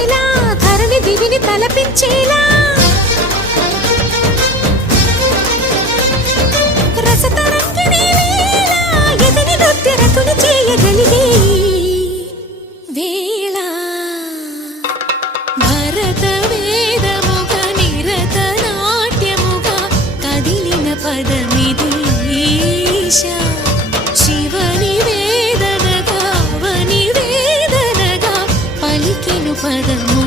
తలచేలా ధరణి దివిని తలపించేలా రసతరంగిణి వేళ ఎదని నృత్య రతులు చేయగలిగే వేళ భరత వేదముగ నిరత నాట్యముగా కదిలిన పదమిది ఈశా శివని వేదనగా అవని వేదనగా పలికెను పదము